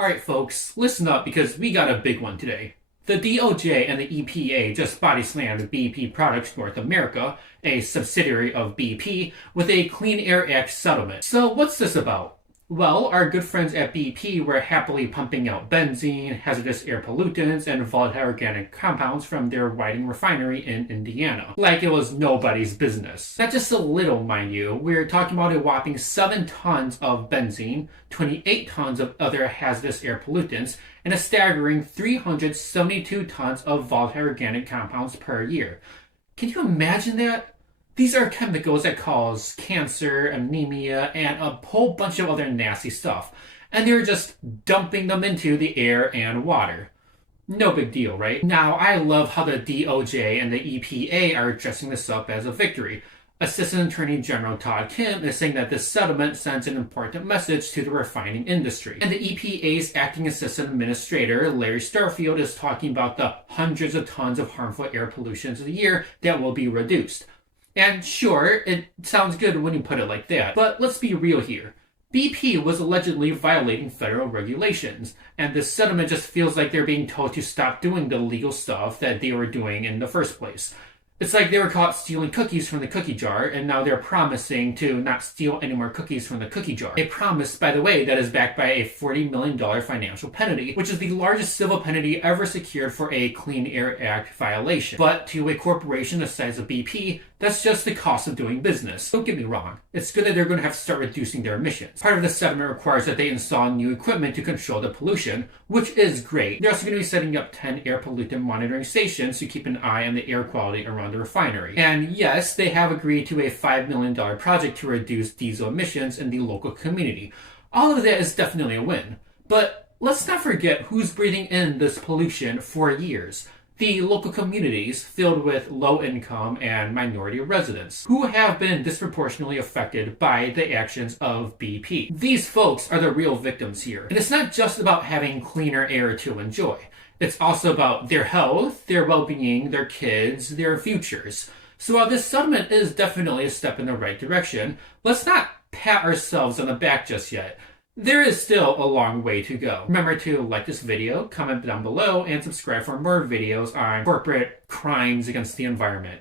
Alright, folks, listen up because we got a big one today. The DOJ and the EPA just body slammed BP Products North America, a subsidiary of BP, with a Clean Air Act settlement. So, what's this about? Well, our good friends at BP were happily pumping out benzene, hazardous air pollutants, and volatile organic compounds from their Whiting refinery in Indiana. Like it was nobody's business. Not just a little, mind you. We're talking about a whopping 7 tons of benzene, 28 tons of other hazardous air pollutants, and a staggering 372 tons of volatile organic compounds per year. Can you imagine that? These are chemicals that cause cancer, anemia, and a whole bunch of other nasty stuff. And they're just dumping them into the air and water. No big deal, right? Now, I love how the DOJ and the EPA are dressing this up as a victory. Assistant Attorney General Todd Kim is saying that this settlement sends an important message to the refining industry. And the EPA's acting assistant administrator, Larry Starfield, is talking about the hundreds of tons of harmful air pollutions a year that will be reduced. And sure, it sounds good when you put it like that, but let's be real here. BP was allegedly violating federal regulations, and this settlement just feels like they're being told to stop doing the legal stuff that they were doing in the first place. It's like they were caught stealing cookies from the cookie jar, and now they're promising to not steal any more cookies from the cookie jar. A promise, by the way, that is backed by a $40 million financial penalty, which is the largest civil penalty ever secured for a Clean Air Act violation. But to a corporation the size of BP, that's just the cost of doing business. Don't get me wrong. It's good that they're going to have to start reducing their emissions. Part of the settlement requires that they install new equipment to control the pollution, which is great. They're also going to be setting up 10 air pollutant monitoring stations to keep an eye on the air quality around the refinery. And yes, they have agreed to a $5 million project to reduce diesel emissions in the local community. All of that is definitely a win. But let's not forget who's breathing in this pollution for years. The local communities filled with low-income and minority residents who have been disproportionately affected by the actions of BP. These folks are the real victims here. And it's not just about having cleaner air to enjoy. It's also about their health, their well-being, their kids, their futures. So while this settlement is definitely a step in the right direction, let's not pat ourselves on the back just yet. There is still a long way to go. Remember to like this video, comment down below, and subscribe for more videos on corporate crimes against the environment.